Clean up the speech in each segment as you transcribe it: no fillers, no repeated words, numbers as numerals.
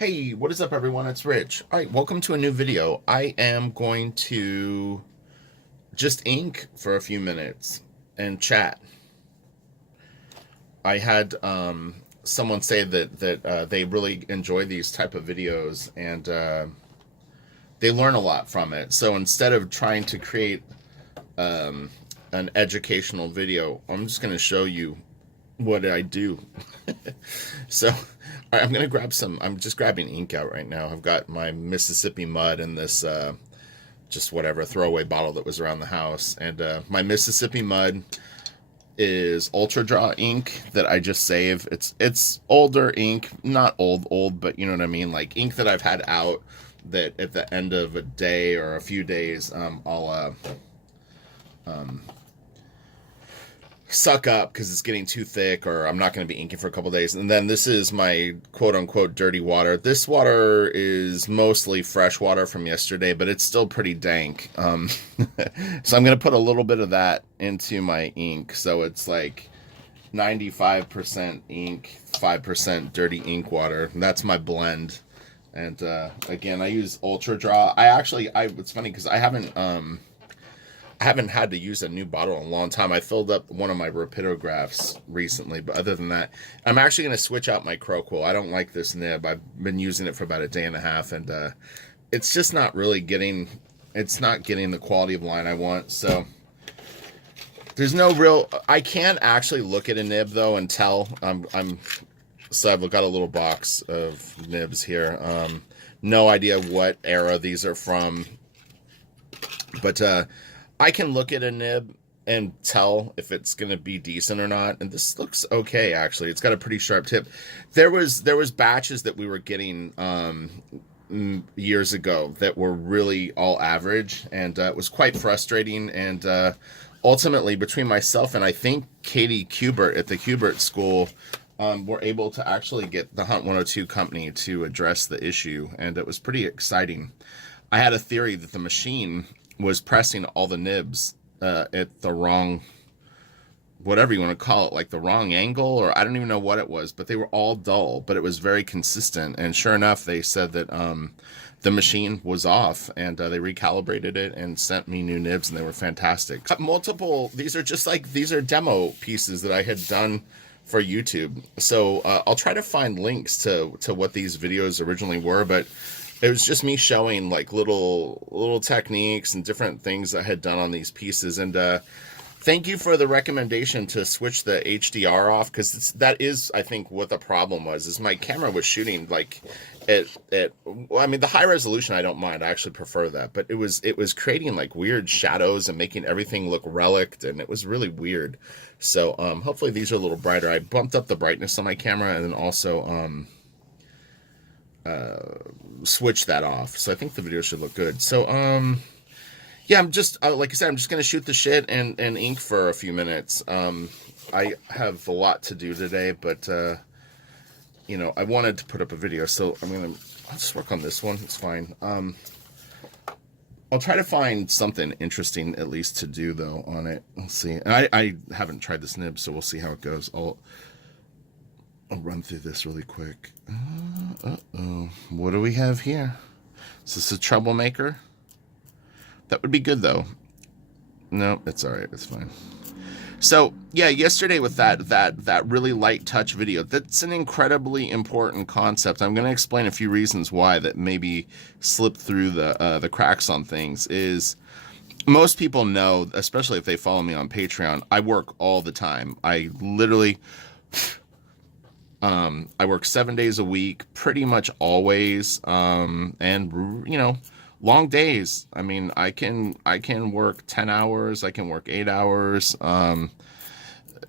Hey, what is up everyone? It's Rich. All right, welcome to a new video. I am going to just ink for a few minutes and chat. I had someone say that they really enjoy these type of videos and they learn a lot from it. So instead of trying to create an educational video, I'm just going to show you what I do. So, all right, I'm gonna grab some. I'm just grabbing ink out right now. I've got my Mississippi Mud in this just whatever throwaway bottle that was around the house, and my Mississippi Mud is Ultra Draw ink that I just save. It's older ink, not old, but you know what I mean, like ink that I've had out that at the end of a day or a few days, I'll suck up because it's getting too thick or I'm not going to be inking for a couple days. And then this is my quote unquote dirty water. This water is mostly fresh water from yesterday, but it's still pretty dank. So I'm going to put a little bit of that into my ink. So it's like 95% ink, 5% dirty ink water. And that's my blend. And again, I use Ultra Draw. It's funny because I haven't had to use a new bottle in a long time. I filled up one of my rapidographs recently, but other than that, I'm actually going to switch out my Crow. I don't like this nib. I've been using it for about a day and a half, and it's just not really getting the quality of line I want. So there's no real. I can actually look at a nib though and tell. So I've got a little box of nibs here. No idea what era these are from, but I can look at a nib and tell if it's going to be decent or not. And this looks okay, actually. It's got a pretty sharp tip. There was batches that we were getting years ago that were really all average, and it was quite frustrating. And ultimately, between myself and I think Katie Kubert at the Kubert School, were able to actually get the Hunt 102 company to address the issue, and it was pretty exciting. I had a theory that the machine was pressing all the nibs at the wrong, whatever you want to call it, like the wrong angle, or I don't even know what it was, but they were all dull, but it was very consistent. And sure enough, they said that the machine was off, and they recalibrated it and sent me new nibs, and they were fantastic. These are demo pieces that I had done for YouTube. So I'll try to find links to what these videos originally were, but it was just me showing like little techniques and different things I had done on these pieces. And thank you for the recommendation to switch the HDR off, because that is, I think, what the problem was. Is my camera was shooting like well, I mean, the high resolution I don't mind. I actually prefer that, but it was creating like weird shadows and making everything look relict, and it was really weird. So hopefully these are a little brighter. I bumped up the brightness on my camera and then also switch that off, so I think the video should look good. So yeah, I'm just like I said, I'm just gonna shoot the shit and ink for a few minutes. I have a lot to do today, but you know, I wanted to put up a video, so I'll just work on this one. It's fine. I'll try to find something interesting at least to do though on it. Let's see. And I haven't tried this nib, so we'll see how it goes. I'll run through this really quick. Uh-oh. What do we have here? Is this a troublemaker? That would be good, though. No, it's all right. It's fine. So, yeah, yesterday with that really light touch video, that's an incredibly important concept. I'm going to explain a few reasons why that maybe slipped through the cracks on things. Is most people know, especially if they follow me on Patreon, I work all the time. I literally... I work 7 days a week, pretty much always, and you know, long days. I mean, I can work 10 hours, I can work 8 hours,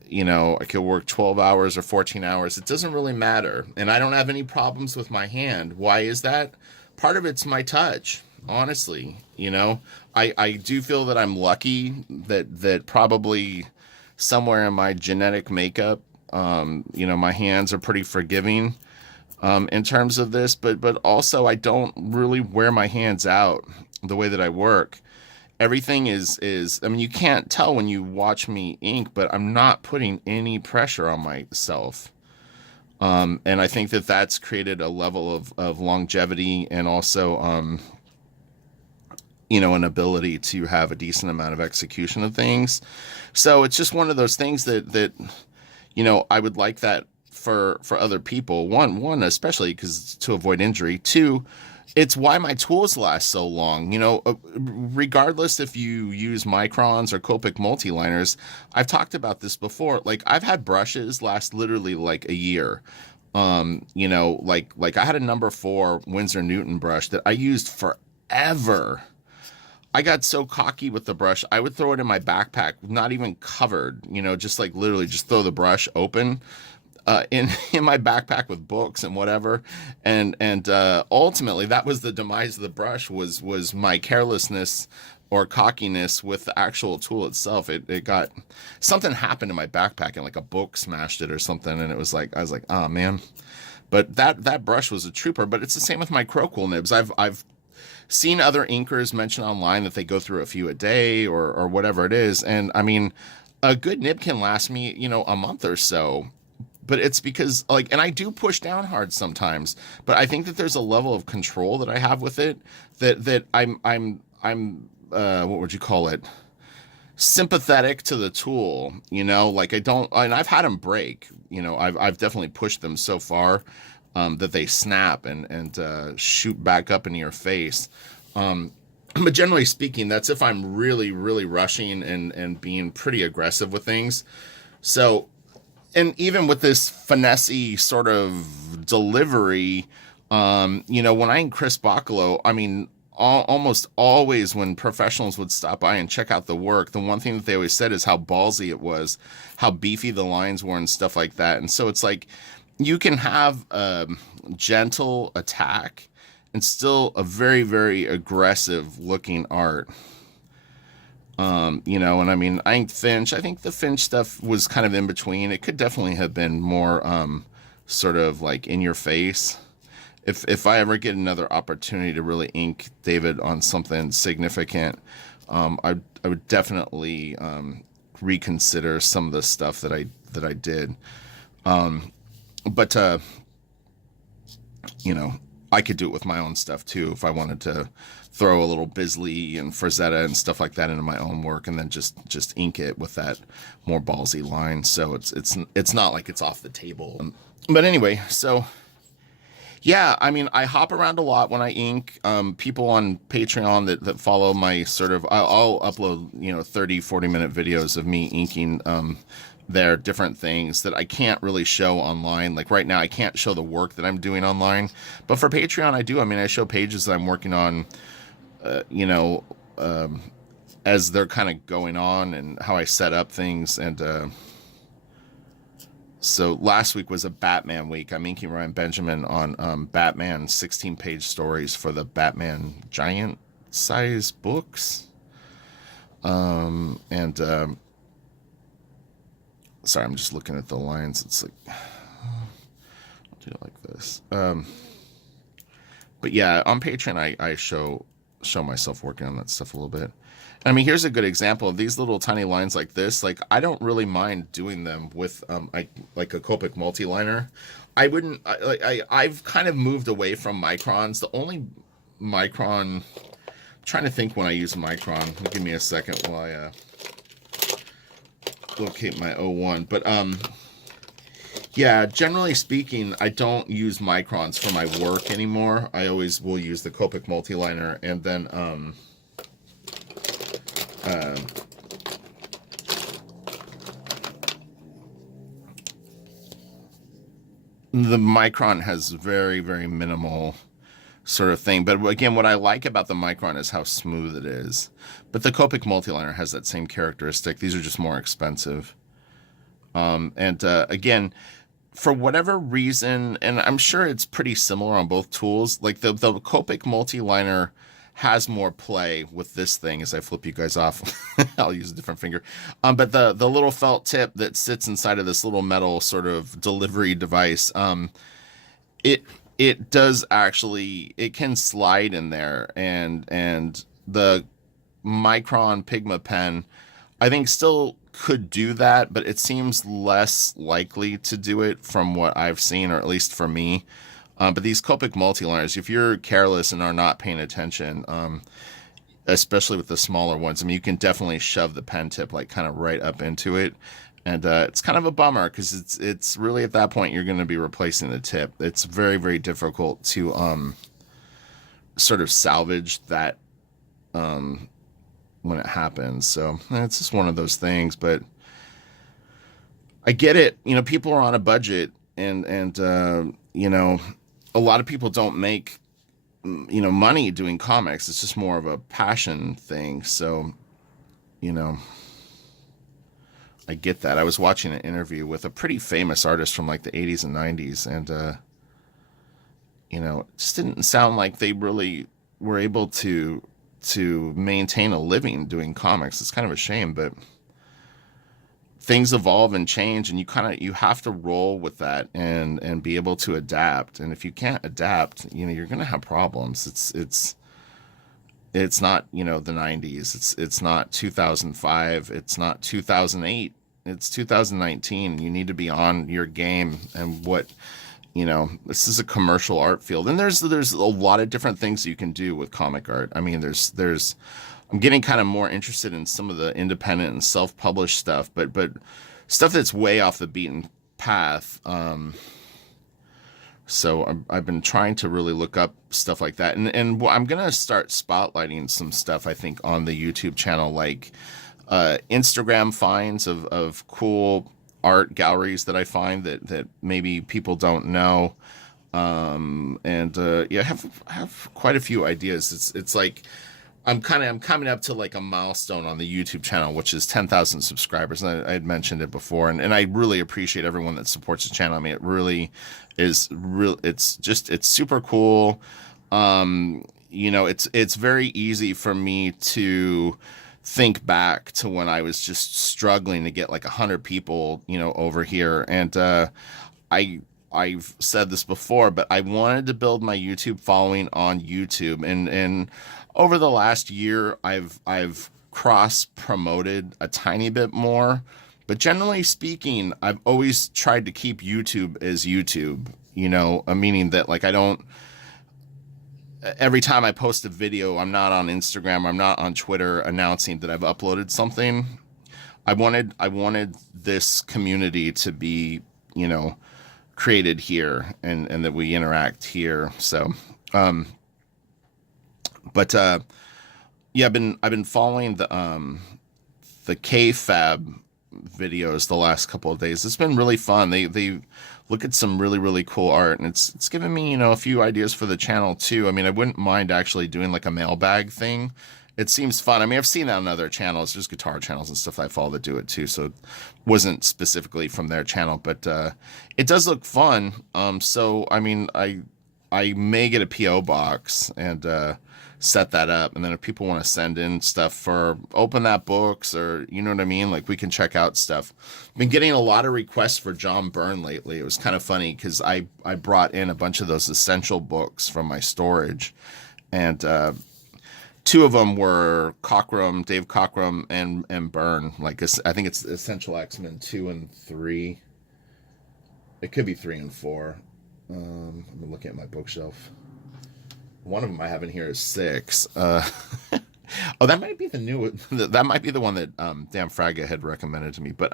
you know, I could work 12 hours or 14 hours. It doesn't really matter, and I don't have any problems with my hand. Why is that? Part of it's my touch, honestly. You know, I do feel that I'm lucky that probably somewhere in my genetic makeup, you know, my hands are pretty forgiving in terms of this, but also I don't really wear my hands out the way that I work. Everything is I mean, you can't tell when you watch me ink, but I'm not putting any pressure on myself. And I think that that's created a level of longevity and also, an ability to have a decent amount of execution of things. So it's just one of those things that I would like that for other people. One, especially because to avoid injury. Two, it's why my tools last so long. Regardless if you use microns or Copic multiliners, I've talked about this before. Like I've had brushes last literally like a year. Like I had a number 4 Winsor Newton brush that I used forever. I got so cocky with the brush, I would throw it in my backpack, not even covered, just like literally just throw the brush open in my backpack with books and whatever. And ultimately, that was the demise of the brush was my carelessness or cockiness with the actual tool itself. It got something happened to my backpack and like a book smashed it or something, and it was like I was like, oh man. But that brush was a trooper. But it's the same with my Crowquill nibs. I've seen other inkers mention online that they go through a few a day or whatever it is. And I mean, a good nib can last me, a month or so. But it's because and I do push down hard sometimes, but I think that there's a level of control that I have with it that I'm what would you call it? Sympathetic to the tool, like I don't, and I've had them break, I've definitely pushed them so far that they snap and shoot back up into your face. But generally speaking, that's if I'm really, really rushing and being pretty aggressive with things. So, and even with this finessey sort of delivery, when I ink Chris Boccolo, I mean, almost always when professionals would stop by and check out the work, the one thing that they always said is how ballsy it was, how beefy the lines were and stuff like that. And so it's like, you can have a gentle attack and still a very, very aggressive looking art. And I mean, I inked Finch. I think the Finch stuff was kind of in between. It could definitely have been more sort of like in your face. If I ever get another opportunity to really ink David on something significant, I would definitely reconsider some of the stuff that I did. But I could do it with my own stuff too if I wanted to throw a little Bisley and Frazetta and stuff like that into my own work, and then just ink it with that more ballsy line. So it's not like it's off the table. But anyway, so yeah, I mean, I hop around a lot when I ink. People on Patreon that follow my sort of, I'll upload 30-40 minute videos of me inking their different things that I can't really show online. Like right now, I can't show the work that I'm doing online, but for Patreon, I do. I mean, I show pages that I'm working on, as they're kind of going on and how I set up things. And so last week was a Batman week. I'm inking Ryan Benjamin on Batman 16-page stories for the Batman giant size books. Sorry, I'm just looking at the lines. It's like, I'll do it like this. But yeah, on Patreon, I show myself working on that stuff a little bit. I mean, here's a good example of these little tiny lines like this. Like, I don't really mind doing them with like a Copic multiliner. I wouldn't. I've kind of moved away from microns. The only micron. I'm trying to think when I use micron. Give me a second while I locate my 01. But yeah, generally speaking, I don't use microns for my work anymore. I always will use the Copic multiliner, and then the micron has very, very minimal sort of thing. But again, what I like about the micron is how smooth it is. But the Copic multiliner has that same characteristic. These are just more expensive. Again, for whatever reason, and I'm sure it's pretty similar on both tools, like the Copic multiliner has more play with this thing. As I flip you guys off, I'll use a different finger. But the little felt tip that sits inside of this little metal sort of delivery device, it does actually, it can slide in there, and the Micron Pigma pen, I think, still could do that, but it seems less likely to do it from what I've seen, or at least for me. But these Copic multiliners, if you're careless and are not paying attention, especially with the smaller ones, I mean, you can definitely shove the pen tip like kind of right up into it. And it's kind of a bummer because it's really at that point you're going to be replacing the tip. It's very, very difficult to sort of salvage that when it happens. So it's just one of those things. But I get it. You know, people are on a budget, and you know, a lot of people don't make money doing comics. It's just more of a passion thing. So, you know, I get that. I was watching an interview with a pretty famous artist from like the 80s and 90s, and it just didn't sound like they really were able to maintain a living doing comics. It's kind of a shame, but things evolve and change, and you have to roll with that and be able to adapt. And if you can't adapt, you're going to have problems. It's not, the 90s. It's not 2005. It's not 2008. It's 2019. You need to be on your game. And this is a commercial art field, and there's a lot of different things you can do with comic art. I mean, I'm getting kind of more interested in some of the independent and self-published stuff, but stuff that's way off the beaten path. So I've been trying to really look up stuff like that, and I'm gonna start spotlighting some stuff, I think, on the YouTube channel, like Instagram finds of cool art galleries that I find that maybe people don't know. I have quite a few ideas. It's like I'm coming up to like a milestone on the YouTube channel, which is 10,000 subscribers. And I had mentioned it before, and I really appreciate everyone that supports the channel. I mean, it really is real. It's super cool. It's very easy for me to think back to when I was just struggling to get like 100 people, over here. And I've said this before, but I wanted to build my YouTube following on YouTube, and over the last year, I've cross promoted a tiny bit more, but generally speaking, I've always tried to keep YouTube as YouTube, meaning that like every time I post a video, I'm not on Instagram, I'm not on Twitter announcing that I've uploaded something. I wanted this community to be, created here, and that we interact here. So, I've been following the K-Fab videos the last couple of days. It's been really fun. They look at some really, really cool art, and it's given me, a few ideas for the channel too. I mean, I wouldn't mind actually doing like a mailbag thing. It seems fun. I mean, I've seen that on other channels. There's guitar channels and stuff I follow that do it too. So it wasn't specifically from their channel, but it does look fun. So I mean, I may get a PO box and set that up, and then if people want to send in stuff for open that books, or you know what I mean, like we can check out stuff. I've been getting a lot of requests for John Byrne lately. It was kind of funny because I brought in a bunch of those essential books from my storage, and two of them were Cockrum, Dave Cockrum, and Byrne. Like I think it's Essential X-Men 2 and 3. It could be 3 and 4. I'm looking at my bookshelf. One of them I have in here is 6. Oh, that might be the new. That might be the one that Dan Fraga had recommended to me. But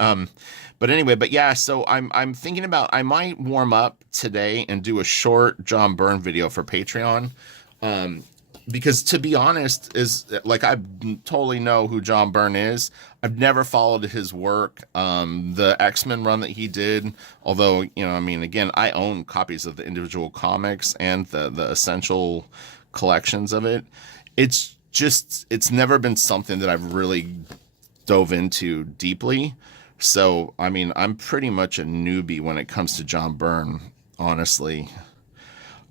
anyway, yeah. So I'm thinking about, I might warm up today and do a short John Byrne video for Patreon. Because to be honest, is like I totally know who John Byrne is. I've never followed his work. The X-Men run that he did, although, I mean, again, I own copies of the individual comics and the essential collections of it. It's never been something that I've really dove into deeply. So, I mean, I'm pretty much a newbie when it comes to John Byrne, honestly.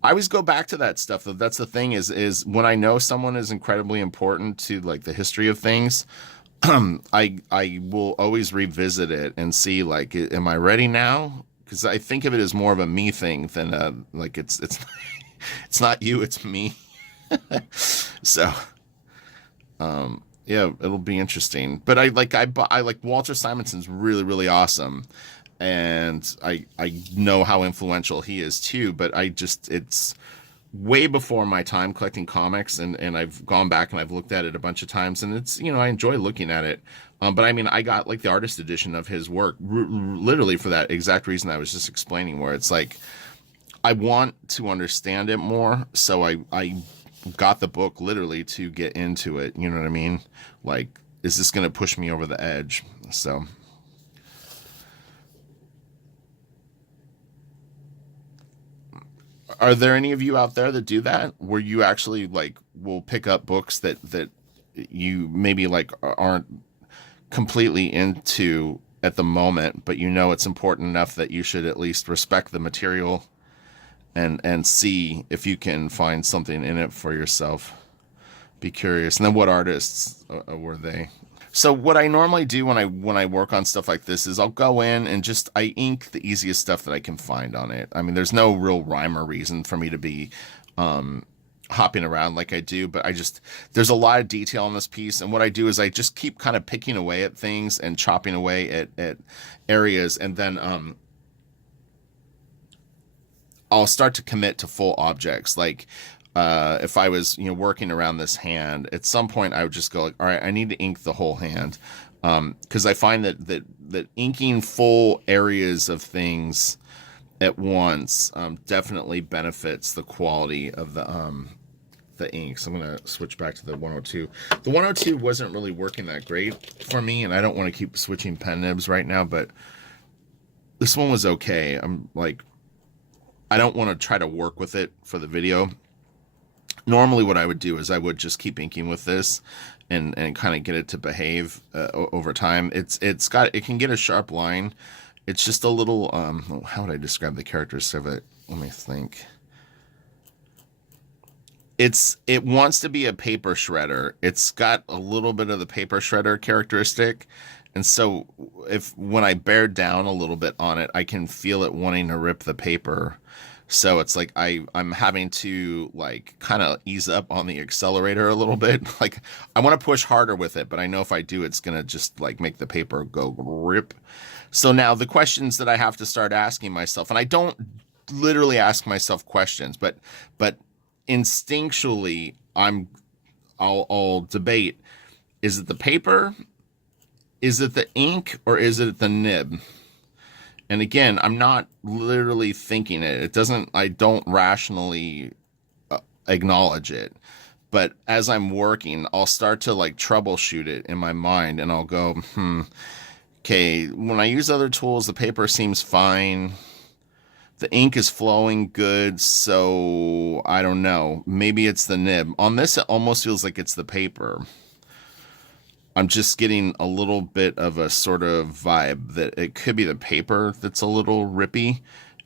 I always go back to that stuff. That's the thing is when I know someone is incredibly important to like the history of things, I will always revisit it and see like, am I ready now? Because I think of it as more of a me thing than like it's it's not you, it's me. So Yeah, it'll be interesting. But I like Walter Simonson's really really awesome, and I know how influential he is too. But I just it's way before my time collecting comics, and I've gone back and I've looked at it a bunch of times, and it's I enjoy looking at it. But I mean, I got like the artist edition of his work literally for that exact reason I was just explaining, where it's like I want to understand it more, so I got the book literally to get into it. You know what I mean? Like, is this going to push me over the edge? So, are there any of you out there that do that, where you actually like will pick up books that you maybe like aren't completely into at the moment, but it's important enough that you should at least respect the material and see if you can find something in it for yourself. Be curious. And then what artists were they? So what I normally do when I work on stuff like this is I'll go in and just I ink the easiest stuff that I can find on it. I mean, there's no real rhyme or reason for me to be hopping around like I do, but there's a lot of detail in this piece, and what I do is I just keep kind of picking away at things and chopping away at areas, and then I'll start to commit to full objects. Like if I was working around this hand, at some point I would just go like, all right, I need to ink the whole hand, because I find that inking full areas of things at once definitely benefits the quality of the ink. So I'm going to switch back to the 102. The 102 wasn't really working that great for me, and I don't want to keep switching pen nibs right now, but this one was okay. I'm like, I don't want to try to work with it for the video. Normally what I would do is I would just keep inking with this and kind of get it to behave over time. It can get a sharp line. It's just a little, how would I describe the characteristics of it? Let me think. It wants to be a paper shredder. It's got a little bit of the paper shredder characteristic. And so when I bear down a little bit on it, I can feel it wanting to rip the paper. So it's like I'm having to like kind of ease up on the accelerator a little bit. Like I want to push harder with it, but I know if I do, it's going to just like make the paper go rip. So now the questions that I have to start asking myself, and I don't literally ask myself questions, but instinctually I'll debate, is it the paper? Is it the ink, or is it the nib? And again, I'm not literally thinking it. I don't rationally acknowledge it. But as I'm working, I'll start to like troubleshoot it in my mind, and I'll go, okay, when I use other tools, the paper seems fine. The ink is flowing good, so I don't know. Maybe it's the nib. On this, it almost feels like it's the paper. I'm just getting a little bit of a sort of vibe that it could be the paper that's a little rippy,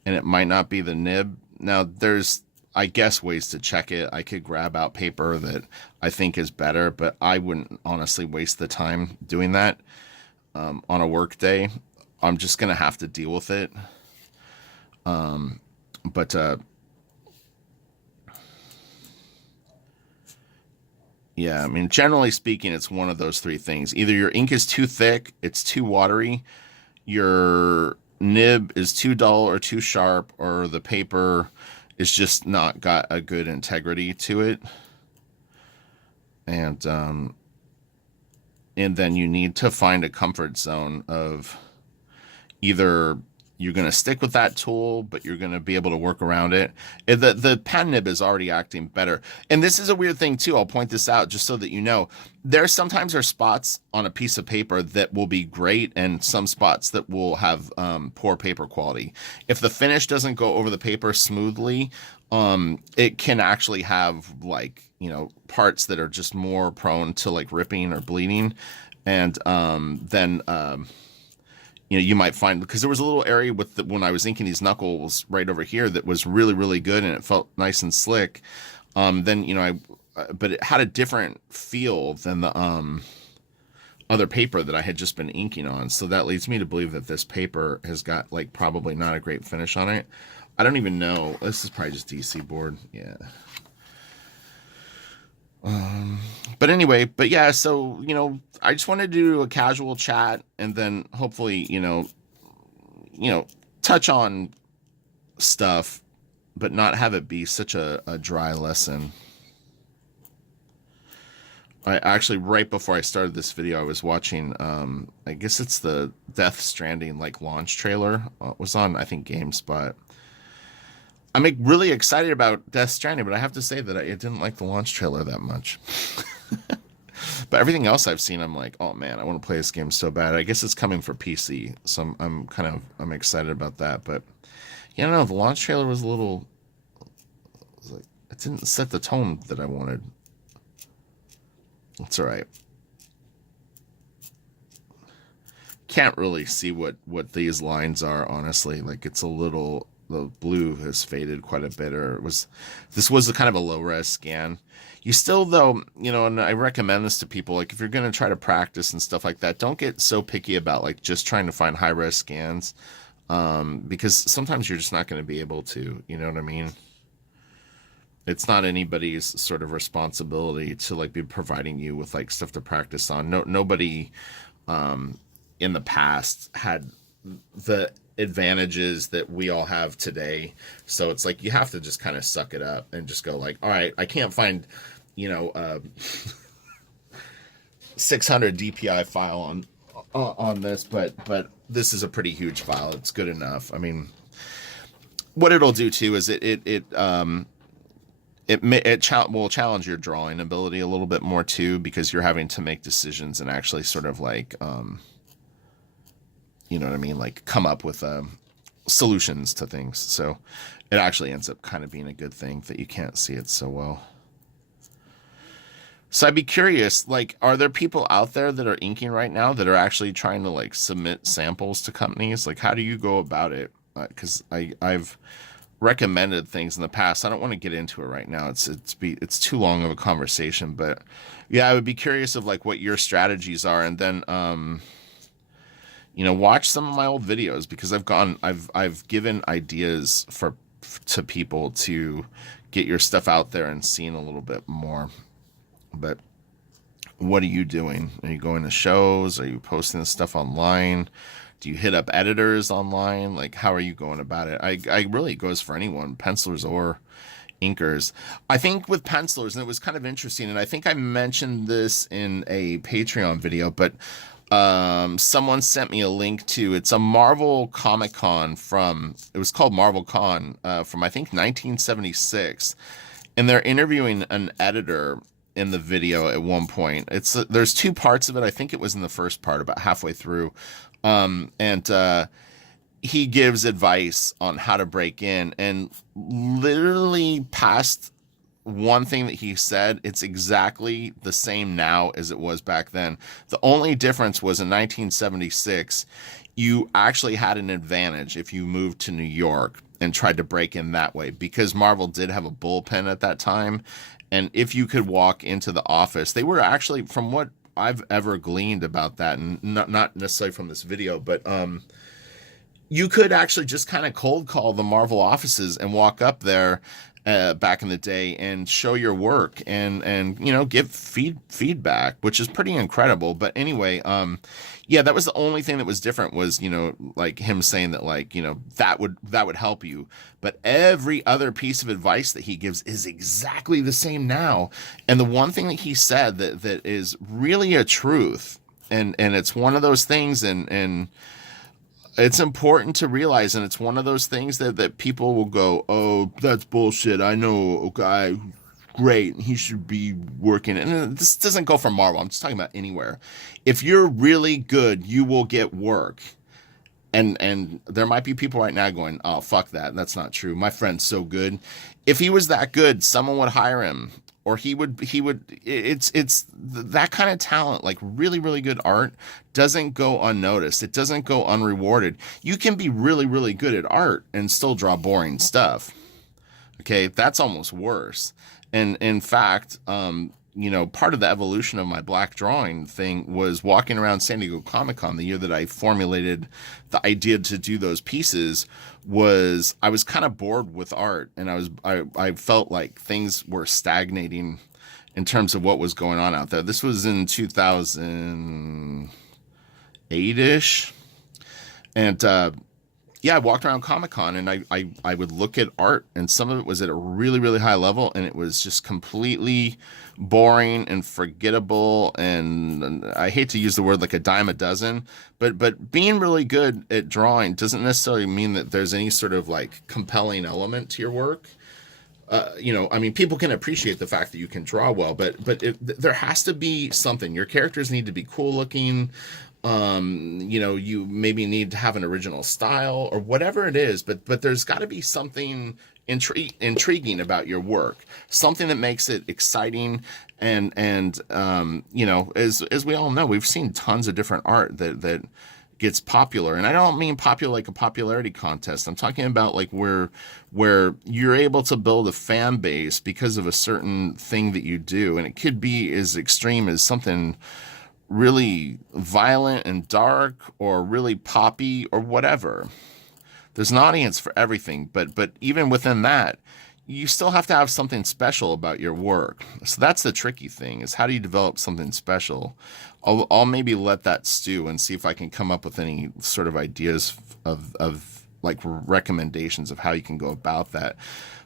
and it might not be the nib. Now, there's, I guess, ways to check it. I could grab out paper that I think is better, but I wouldn't honestly waste the time doing that on a work day. I'm just going to have to deal with it. But yeah, I mean, generally speaking, it's one of those three things. Either your ink is too thick, it's too watery, your nib is too dull or too sharp, or the paper is just not got a good integrity to it. And then you need to find a comfort zone of either you're going to stick with that tool, but you're going to be able to work around it. The pen nib is already acting better. And this is a weird thing too. I'll point this out just so that you know. There sometimes are spots on a piece of paper that will be great, and some spots that will have poor paper quality. If the finish doesn't go over the paper smoothly, it can actually have like, parts that are just more prone to like ripping or bleeding. And then you might find, because there was a little area when I was inking these knuckles right over here that was really, really good, and it felt nice and slick. Then, but it had a different feel than the other paper that I had just been inking on. So that leads me to believe that this paper has got like probably not a great finish on it. I don't even know. This is probably just DC board. Yeah. Um, but anyway, but yeah, so, I just wanted to do a casual chat and then hopefully, you know, touch on stuff, but not have it be such a dry lesson. I actually, right before I started this video, I was watching, I guess it's the Death Stranding like launch trailer. It was on, I think, GameSpot. I'm really excited about Death Stranding, but I have to say that I didn't like the launch trailer that much. But everything else I've seen, I'm like, oh man, I want to play this game so bad. I guess it's coming for PC, so I'm excited about that. But yeah, no, the launch trailer was a little, it was like, it didn't set the tone that I wanted. It's all right. Can't really see what these lines are, honestly. Like, it's a little, the blue has faded quite a bit, or this was a kind of a low res scan. You still, though, and I recommend this to people, like, if you're going to try to practice and stuff like that, don't get so picky about like just trying to find high res scans, because sometimes you're just not going to be able to, you know what I mean? It's not anybody's sort of responsibility to like be providing you with like stuff to practice on. Nobody in the past had the advantages that we all have today. So it's like you have to just kind of suck it up and just go like, all right, I can't find, 600 DPI file on this, but this is a pretty huge file. It's good enough. I mean, what it'll do too is will challenge your drawing ability a little bit more too, because you're having to make decisions and actually sort of like, you know what I mean? Like come up with solutions to things. So it actually ends up kind of being a good thing that you can't see it so well. So I'd be curious, like, are there people out there that are inking right now that are actually trying to like submit samples to companies? Like, how do you go about it? Because I've recommended things in the past. I don't want to get into it right now. It's too long of a conversation, but yeah, I would be curious of like what your strategies are, and then watch some of my old videos, because I've given ideas to people to get your stuff out there and seen a little bit more. But what are you doing? Are you going to shows? Are you posting this stuff online? Do you hit up editors online? Like, how are you going about it? I really, it goes for anyone, pencilers or inkers. I think with pencilers, and it was kind of interesting, and I think I mentioned this in a Patreon video, but someone sent me a link to, it's a Marvel Comic Con it was called Marvel Con, from I think 1976, and they're interviewing an editor in the video at one point. There's two parts of it. I think it was in the first part, about halfway through. And he gives advice on how to break in, and literally past one thing that he said, it's exactly the same now as it was back then. The only difference was in 1976, you actually had an advantage if you moved to New York and tried to break in that way, because Marvel did have a bullpen at that time. And if you could walk into the office, they were actually, from what I've ever gleaned about that, and not necessarily from this video, but you could actually just kind of cold call the Marvel offices and walk up there back in the day and show your work and give feedback, which is pretty incredible. But anyway, yeah, that was the only thing that was different, was like him saying that, like, that would help you. But every other piece of advice that he gives is exactly the same now. And the one thing that he said that is really a truth, and it's one of those things, and it's important to realize, and it's one of those things that people will go, oh, that's bullshit. I know a guy, great, he should be working. And this doesn't go for Marvel. I'm just talking about anywhere. If you're really good, you will get work. And there might be people right now going, oh, fuck that. That's not true. My friend's so good. If he was that good, someone would hire him. Or it's that kind of talent, like really, really good art, doesn't go unnoticed. It doesn't go unrewarded. You can be really, really good at art and still draw boring stuff. Okay, that's almost worse. And in fact, part of the evolution of my black drawing thing was walking around San Diego Comic-Con the year that I formulated the idea to do those pieces. Was I was kind of bored with art, and I felt like things were stagnating in terms of what was going on out there. This was in 2008-ish. And yeah, I walked around Comic-Con and I would look at art, and some of it was at a really, really high level, and it was just completely boring and forgettable. And I hate to use the word like a dime a dozen, but being really good at drawing doesn't necessarily mean that there's any sort of like compelling element to your work. I mean, people can appreciate the fact that you can draw well, but there has to be something. Your characters need to be cool looking. You maybe need to have an original style or whatever it is, but there's got to be something intriguing about your work, something that makes it exciting. And as we all know, we've seen tons of different art that gets popular, and I don't mean popular like a popularity contest. I'm talking about like where you're able to build a fan base because of a certain thing that you do, and it could be as extreme as something really violent and dark, or really poppy, or whatever. There's an audience for everything, but even within that, you still have to have something special about your work. So that's the tricky thing, is how do you develop something special? I'll maybe let that stew and see if I can come up with any sort of ideas of like recommendations of how you can go about that.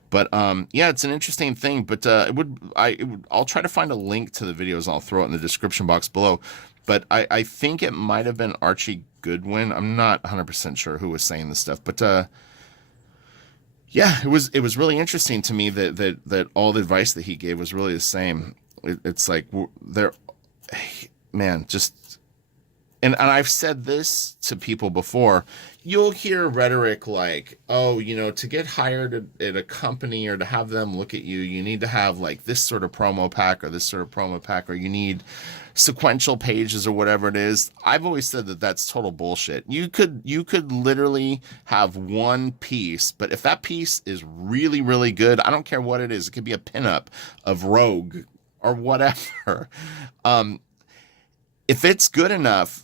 But yeah, it's an interesting thing. But I'll try to find a link to the videos, and I'll throw it in the description box below. But I think it might have been Archie Goodwin. I'm not 100% sure who was saying this stuff, but yeah, it was really interesting to me that all the advice that he gave was really the same. It's like they're, man, just, and I've said this to people before. You'll hear rhetoric like, oh, to get hired at a company or to have them look at you, you need to have like this sort of promo pack or this sort of promo pack, or you need sequential pages or whatever it is. I've always said that that's total bullshit. You could literally have one piece, but if that piece is really, really good, I don't care what it is. It could be a pinup of Rogue or whatever. If it's good enough,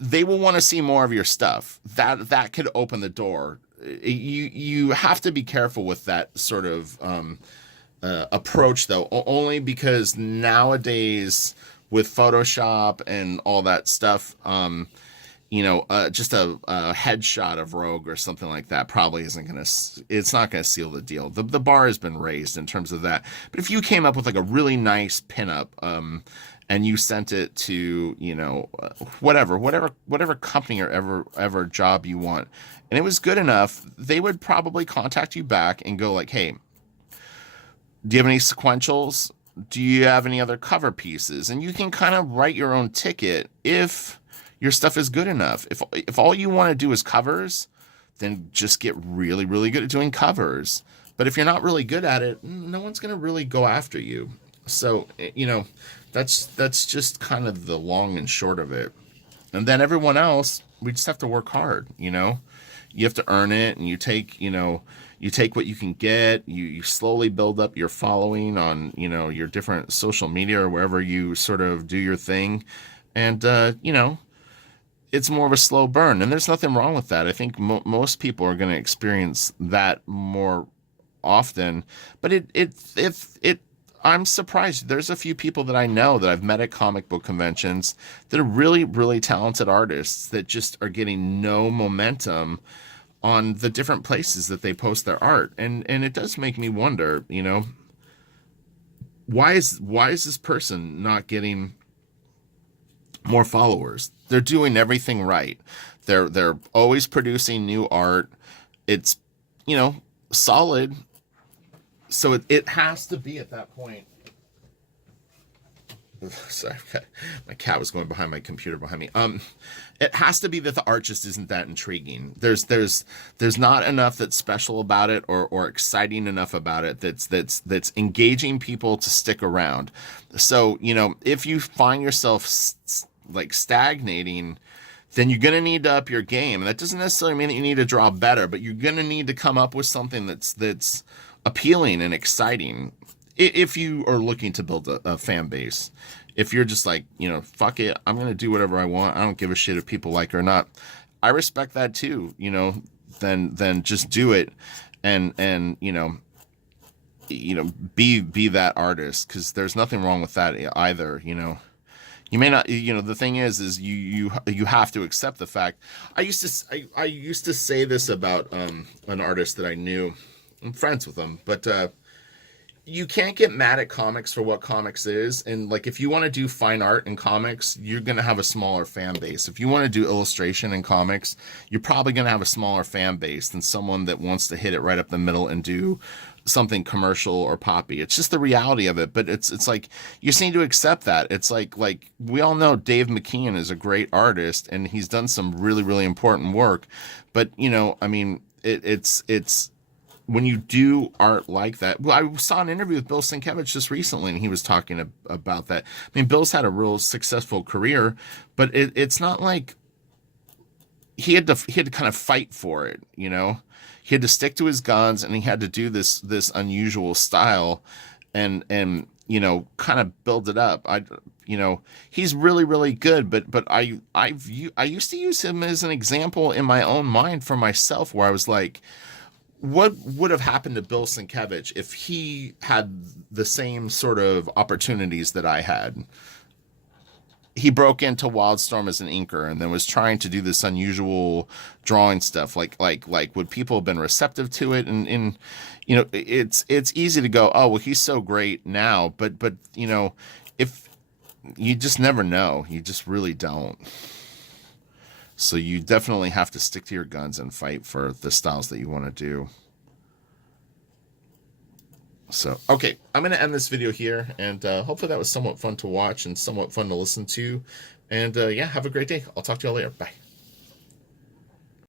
they will want to see more of your stuff. That could open the door. You have to be careful with that sort of approach, though, only because nowadays with Photoshop and all that stuff, just a headshot of Rogue or something like that probably it's not gonna seal the deal. The bar has been raised in terms of that. But if you came up with like a really nice pinup, and you sent it to, whatever company or ever job you want, and it was good enough, they would probably contact you back and go like, hey, do you have any sequentials? Do you have any other cover pieces? And you can kind of write your own ticket if your stuff is good enough. If all you want to do is covers, then just get really, really good at doing covers. But if you're not really good at it, no one's going to really go after you. So, that's just kind of the long and short of it. And then everyone else, we just have to work hard, You have to earn it, and you take what you can get. You slowly build up your following on, your different social media or wherever you sort of do your thing. And, it's more of a slow burn, and there's nothing wrong with that. I think most people are going to experience that more often, but I'm surprised. There's a few people that I know that I've met at comic book conventions that are really, really talented artists that just are getting no momentum on the different places that they post their art. And it does make me wonder, why is this person not getting more followers? They're doing everything right. They're always producing new art. It's, solid. So it has to be at that point. Sorry, my cat was going behind my computer behind me. It has to be that the art just isn't that intriguing. There's not enough that's special about it or exciting enough about it that's engaging people to stick around. So, if you find yourself like stagnating, then you're going to need to up your game. And that doesn't necessarily mean that you need to draw better, but you're going to need to come up with something that's appealing and exciting if you are looking to build a fan base. If you're just like, fuck it, I'm going to do whatever I want, I don't give a shit if people like it or not, I respect that too. Then just do it. And you know, be that artist, because there's nothing wrong with that either. You know, you may not, you know, the thing is you have to accept the fact. I used to say this about an artist that I knew. I'm friends with them, but you can't get mad at comics for what comics is. And like, if you want to do fine art in comics, you're going to have a smaller fan base. If you want to do illustration in comics, you're probably going to have a smaller fan base than someone that wants to hit it right up the middle and do something commercial or poppy. It's just the reality of it. But it's like, you just need to accept that. It's like we all know Dave McKean is a great artist and he's done some really, really important work. But, you know, I mean, it's when you do art like that. Well, I saw an interview with Bill Sienkiewicz just recently, and he was talking about that. I mean, Bill's had a real successful career, but it's not like he had to kind of fight for it, you know. He had to stick to his guns, and he had to do this unusual style, and you know, kind of build it up. You know, he's really, really good, but I used to use him as an example in my own mind for myself, where I was like, what would have happened to Bill Sienkiewicz if he had the same sort of opportunities that I had? He broke into Wildstorm as an inker and then was trying to do this unusual drawing stuff. Like would people have been receptive to it? And you know, it's easy to go, oh well, he's so great now, but you know, if you just never know, you just really don't. So you definitely have to stick to your guns and fight for the styles that you want to do. So, okay, I'm going to end this video here, and hopefully that was somewhat fun to watch and somewhat fun to listen to. And yeah, have a great day. I'll talk to you all later. Bye.